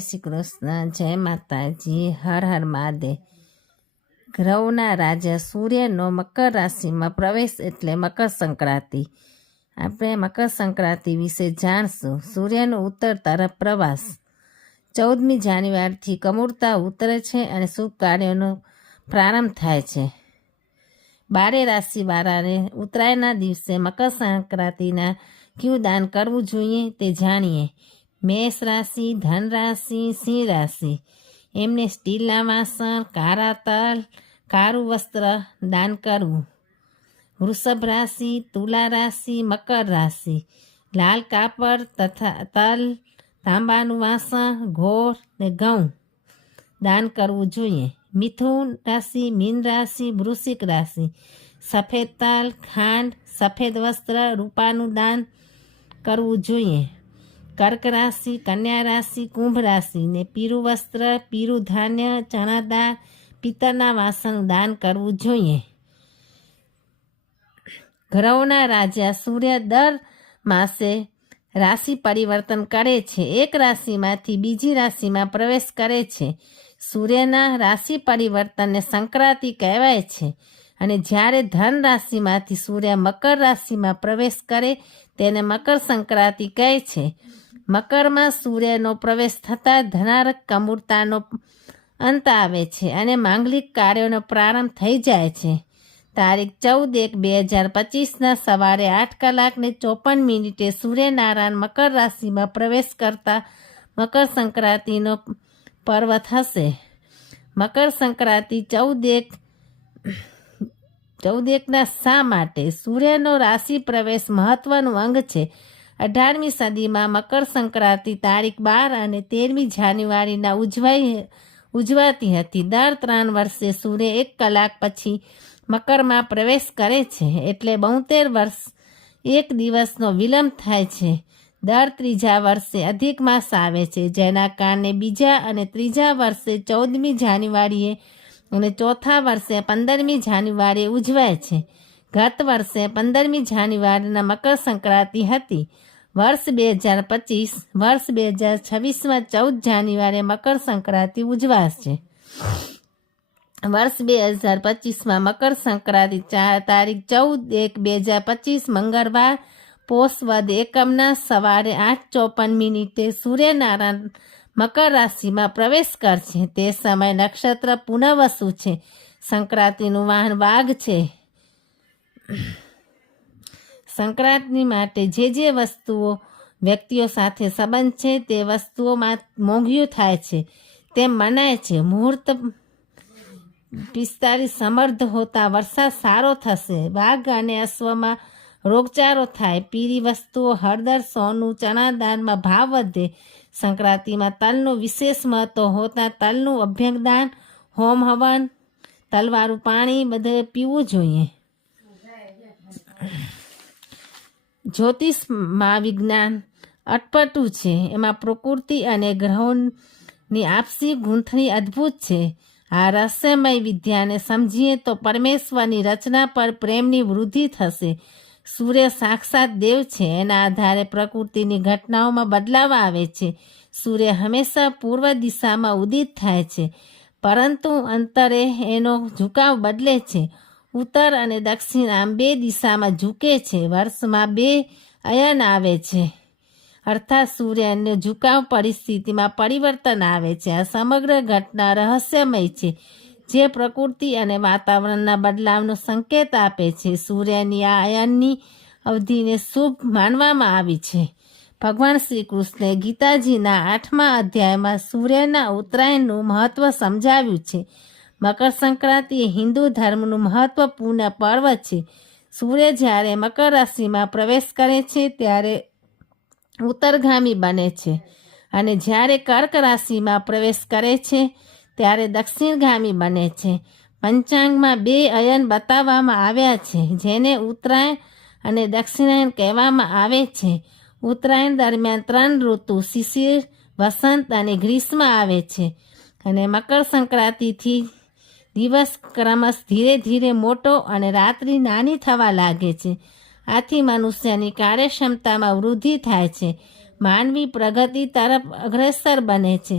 શ્રી કૃષ્ણ. જય માતાજી. હર હર મહાદેવ. ગ્રહોના રાજા સૂર્યનો મકર રાશિમાં પ્રવેશ એટલે મકર સંક્રાંતિ. આપણે મકર સંક્રાંતિ વિશે જાણશું. સૂર્યનો ઉત્તર તરફ પ્રવાસ 14મી જાન્યુઆરીથી કમૂરતા ઉતરે છે અને શુભ કાર્યોનો પ્રારંભ થાય છે. 12 રાશિવાળાને ઉત્તરાયણના દિવસે મકર સંક્રાંતિના કયું દાન કરવું જોઈએ તે જાણીએ. મેષ રાશિ, ધન રાશિ, સિંહ રાશિ એમને સ્ટીલના વાસણ, કાળા તલ, કાળું વસ્ત્ર દાન કરવું. વૃષભ રાશિ, તુલા રાશિ, મકર રાશિ લાલ કાપડ તથા તલ, તાંબાનું વાસણ, ગોળ ને ઘઉં દાન કરવું જોઈએ. મિથુન રાશિ, મીન રાશિ, વૃશ્ચિક રાશિ સફેદ તલ, ખાંડ, સફેદ વસ્ત્ર, રૂપાનું દાન કરવું જોઈએ. કર્ક રાશિ, કન્યા રાશિ, કુંભ રાશિ ને પીળું વસ્ત્ર, પીળું ધાન્ય, ચણા દાળ, પિત્તળના વાસણ દાન કરવું જોઈએ. ગ્રહોના રાજા સૂર્ય દર માસે રાશિ પરિવર્તન કરે છે. એક રાશિમાંથી બીજી રાશિમાં પ્રવેશ કરે છે. સૂર્યના રાશિ પરિવર્તનને સંક્રાંતિ કહેવાય છે અને જ્યારે ધન રાશિમાંથી સૂર્ય મકર રાશિમાં પ્રવેશ કરે તેને મકર સંક્રાંતિ કહે છે. મકરમાં સૂર્યનો પ્રવેશ થતાં ધનારક કમૂરતાનો અંત આવે છે અને માંગલિક કાર્યોનો પ્રારંભ થઈ જાય છે. તારીખ 14/1/2025ના સવારે 8:54 સૂર્યનારાયણ મકર રાશિમાં પ્રવેશ કરતા મકર સંક્રાંતિનો પર્વ થશે. મકર સંક્રાંતિ 14/1 શા માટે? સૂર્યનો રાશિ પ્રવેશ મહત્વનું અંગ છે. 18મી સદીમાં મકર સંક્રાંતિ તારીખ 12 અને 13મી જાન્યુઆરીના ઉજવાતી હતી. દર 3 વર્ષે સૂર્ય 1 કલાક પછી મકરમાં પ્રવેશ કરે છે એટલે 72 વર્ષ 1 દિવસનો વિલંબ થાય છે. દર 3જા વર્ષે અધિક માસ આવે છે જેના કારણે બીજા અને 3જા વર્ષે 14મી જાન્યુઆરીએ અને ચોથા વર્ષે 15મી જાન્યુઆરીએ ઉજવાય છે. ગત વર્ષે 15મી જાન્યુઆરીના મકર સંક્રાંતિ હતી. વર્ષ 2025 વર્ષ 2026માં 14 જાન્યુઆરીએ મકર સંક્રાંતિ ઉજવાશે. વર્ષ 2025માં મકર સંક્રાંતિ તારીખ 14/1/2025 મંગળવાર પોષ વદ એકમના સવારે 8:54 સૂર્યનારાયણ મકર રાશિમાં પ્રવેશ કરશે. તે સમય નક્ષત્ર પુનઃવસુ છે. સંક્રાંતિનું વાહન વાઘ છે. સંક્રાંતિ માટે જે વસ્તુઓ વ્યક્તિઓ સાથે સંબંધ છે તે વસ્તુઓમાં મોંઘ્યું થાય છે તેમ મનાય છે. મુહૂર્ત 45 સમર્થ હોતા વરસાદ સારો થશે. વાઘ અને અશ્વમાં રોગચાળો થાય. પીળી વસ્તુઓ હળદર, સોનું, ચણા દાળમાં ભાવ વધે. સંક્રાંતિમાં તલનું વિશેષ મહત્વ હોતા તલનું અભ્યંગદાન, હોમ હવન, તલવાળું પાણી બધે પીવું જોઈએ. જ્યોતિષમાં વિજ્ઞાન અટપટું છે. એમાં પ્રકૃતિ અને ગ્રહોની આપસી ગૂંથણી અદ્ભુત છે. આ રહસ્યમય વિદ્યાને સમજીએ તો પરમેશ્વરની રચના પર પ્રેમની વૃદ્ધિ થશે. સૂર્ય સાક્ષાત દેવ છે. એના આધારે પ્રકૃતિની ઘટનાઓમાં બદલાવ આવે છે. સૂર્ય હંમેશા પૂર્વ દિશામાં ઉદિત થાય છે પરંતુ અંતરે એનો ઝુકાવ બદલે છે. ઉત્તર અને દક્ષિણ આમ 2 દિશામાં ઝૂકે છે. વર્ષમાં 2 અયન આવે છે અર્થાત સૂર્યનો ઝુકાવ પરિસ્થિતિમાં પરિવર્તન આવે છે. આ સમગ્ર ઘટના રહસ્યમય છે જે પ્રકૃતિ અને વાતાવરણના બદલાવનો સંકેત આપે છે. સૂર્યની આ અયનની અવધિને શુભ માનવામાં આવી છે. ભગવાન શ્રી કૃષ્ણે ગીતાજીના 8મા અધ્યાયમાં સૂર્યના ઉત્તરાયણનું મહત્વ સમજાવ્યું છે. મકર સંક્રાંતિ એ હિન્દુ ધર્મનું મહત્વપૂર્ણ પર્વ છે. સૂર્ય જ્યારે મકર રાશિમાં પ્રવેશ કરે છે ત્યારે ઉત્તરગામી બને છે અને જ્યારે કર્ક રાશિમાં પ્રવેશ કરે છે ત્યારે દક્ષિણગામી બને છે. પંચાંગમાં 2 અયન બતાવવામાં આવ્યા છે જેને ઉત્તરાયણ અને દક્ષિણાયન કહેવામાં આવે છે. ઉત્તરાયણ દરમિયાન 3 ઋતુ શિશિર, વસંત અને ગ્રીષ્મ આવે છે અને મકર સંક્રાંતિથી દિવસ ક્રમશ ધીરે ધીરે મોટો અને રાત્રિ નાની થવા લાગે છે. આથી મનુષ્યની કાર્યક્ષમતામાં વૃદ્ધિ થાય છે. માનવી પ્રગતિ તરફ અગ્રેસર બને છે.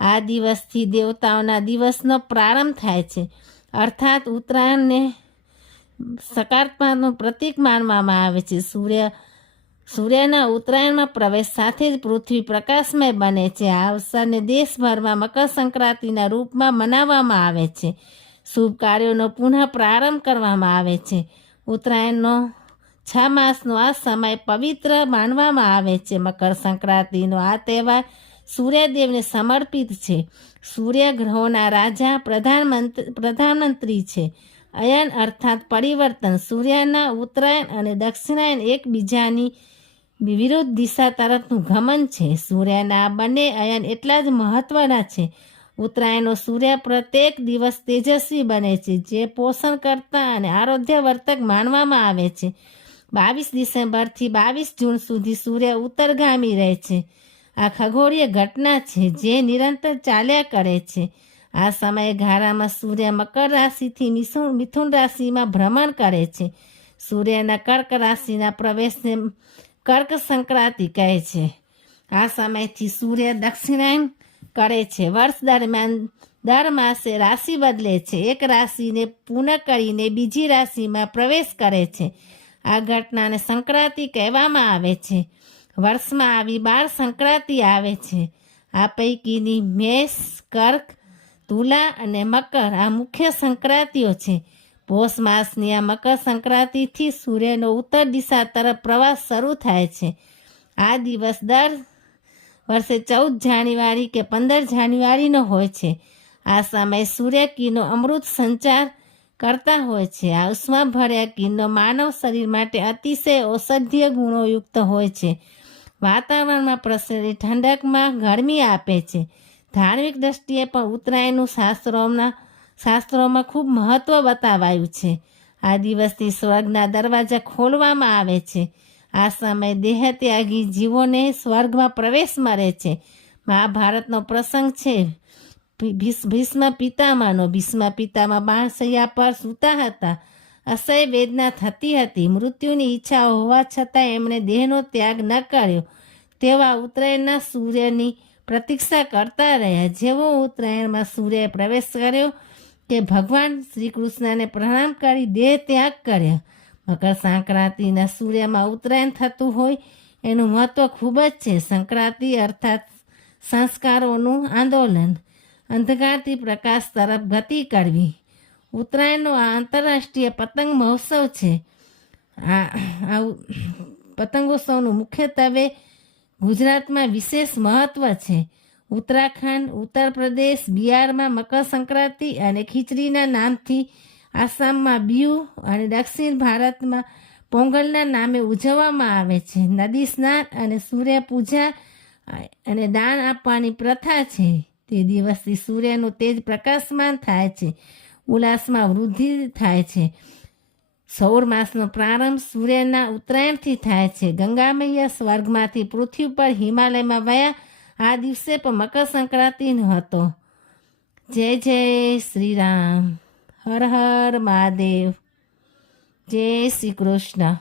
આ દિવસથી દેવતાઓના દિવસનો પ્રારંભ થાય છે. અર્થાત ઉત્તરાયણને સકારાત્મકનું પ્રતીક માનવામાં આવે છે. સૂર્યના ઉત્તરાયણમાં પ્રવેશ સાથે જ પૃથ્વી પ્રકાશમય બને છે. આ અવસરને દેશભરમાં મકર સંક્રાંતિના રૂપમાં મનાવવામાં આવે છે. શુભ કાર્યોનો પુનઃ પ્રારંભ કરવામાં આવે છે. ઉત્તરાયણનો 6 માસનો આ સમય પવિત્ર માનવામાં આવે છે. મકર સંક્રાંતિનો આ તહેવાર સૂર્યદેવને સમર્પિત છે. સૂર્ય ગ્રહોના રાજા પ્રધાનમંત્રી છે. અયન અર્થાત પરિવર્તન. સૂર્યના ઉત્તરાયણ અને દક્ષિણાયન એકબીજાની વિરુદ્ધ દિશા તરફનું ગમન છે. સૂર્યના આ બંને અયન એટલા જ મહત્વના છે. ઉત્તરાયણનો સૂર્ય પ્રત્યેક દિવસ તેજસ્વી બને છે, જે પોષણકર્તા અને આરોગ્યવર્ધક માનવામાં આવે છે. 22 ડિસેમ્બરથી 22 જૂન સુધી સૂર્ય ઉત્તરગામી રહે છે. આ ખગોળીય ઘટના છે જે નિરંતર ચાલ્યા કરે છે. આ સમયગાળામાં સૂર્ય મકર રાશિથી મિથુન રાશિમાં ભ્રમણ કરે છે. સૂર્યના કર્ક રાશિના પ્રવેશને કર્ક સંક્રાંતિ કહે છે. આ સમયથી સૂર્ય દક્ષિણાયન કરે છે. વર્ષ દરમિયાન દર માસે રાશિ બદલે છે. એક રાશિને પૂર્ણ કરીને બીજી રાશિમાં પ્રવેશ કરે છે. આ ઘટનાને સંક્રાંતિ કહેવામાં આવે છે. વર્ષમાં આવી 12 સંક્રાંતિ આવે છે. આ પૈકીની મેષ, કર્ક, તુલા અને મકર આ મુખ્ય સંક્રાંતિઓ છે. પોષ માસની આ મકર સંક્રાંતિથી સૂર્યનો ઉત્તર દિશા તરફ પ્રવાસ શરૂ થાય છે. આ દિવસ દર વર્ષે 14 જાન્યુઆરી કે 15 જાન્યુઆરીનો હોય છે. આ સમય સૂર્યકિરણો અમૃત સંચાર કરતા હોય છે. આ ઉષ્માભર્યા કિરણો માનવ શરીર માટે અતિશય ઔષધીય ગુણોયુક્ત હોય છે. વાતાવરણમાં પ્રસરેલી ઠંડકમાં ગરમી આપે છે. ધાર્મિક દ્રષ્ટિએ પણ ઉત્તરાયણનું શાસ્ત્રોમાં ખૂબ મહત્વ બતાવાયું છે. આ દિવસથી સ્વર્ગના દરવાજા ખોલવામાં આવે છે. આ સમયે દેહત્યાગી જીવોને સ્વર્ગમાં પ્રવેશ મળે છે. મહાભારતનો પ્રસંગ છે ભીષ્મ પિતામહનો. ભીષ્મ પિતામહ બાણશૈયા પર સૂતા હતા. અસહ્ય વેદના થતી હતી. મૃત્યુની ઈચ્છા હોવા છતાં એમણે દેહનો ત્યાગ ન કર્યો. તેવા ઉત્તરાયણના સૂર્યની પ્રતીક્ષા કરતા રહ્યા. જેવો ઉત્તરાયણમાં સૂર્યએ પ્રવેશ કર્યો કે ભગવાન શ્રી કૃષ્ણને પ્રણામ કરી દેહ ત્યાગ કર્યો. મકર સંક્રાંતિના સૂર્યમાં ઉત્તરાયણ થતું હોય એનું મહત્વ ખૂબ જ છે. સંક્રાંતિ અર્થાત સંસ્કારોનું આંદોલન, અંધકારથી પ્રકાશ તરફ ગતિ કરવી. ઉત્તરાયણનો આ આંતરરાષ્ટ્રીય પતંગ મહોત્સવ છે. આ પતંગોત્સવનું મુખ્યત્વે ગુજરાતમાં વિશેષ મહત્વ છે. ઉત્તરાખંડ, ઉત્તર પ્રદેશ, બિહારમાં મકર સંક્રાંતિ અને ખીચડીના નામથી, આસામમાં બિહુ અને દક્ષિણ ભારતમાં પોંગલના નામે ઉજવવામાં આવે છે. નદી સ્નાન અને સૂર્ય પૂજા અને દાન આપવાની પ્રથા છે. તે દિવસથી સૂર્યનું તેજ પ્રકાશમાન થાય છે. ઉલ્લાસમાં વૃદ્ધિ થાય છે. સૌર માસનો પ્રારંભ સૂર્યના ઉત્તરાયણથી થાય છે. ગંગા મૈયા સ્વર્ગમાંથી પૃથ્વી પર હિમાલયમાં વયા આ દિવસે પણ મકર સંક્રાંતિનો હતો. જય જય શ્રી રામ. હર હર મહાદેવ. જય શ્રી કૃષ્ણ.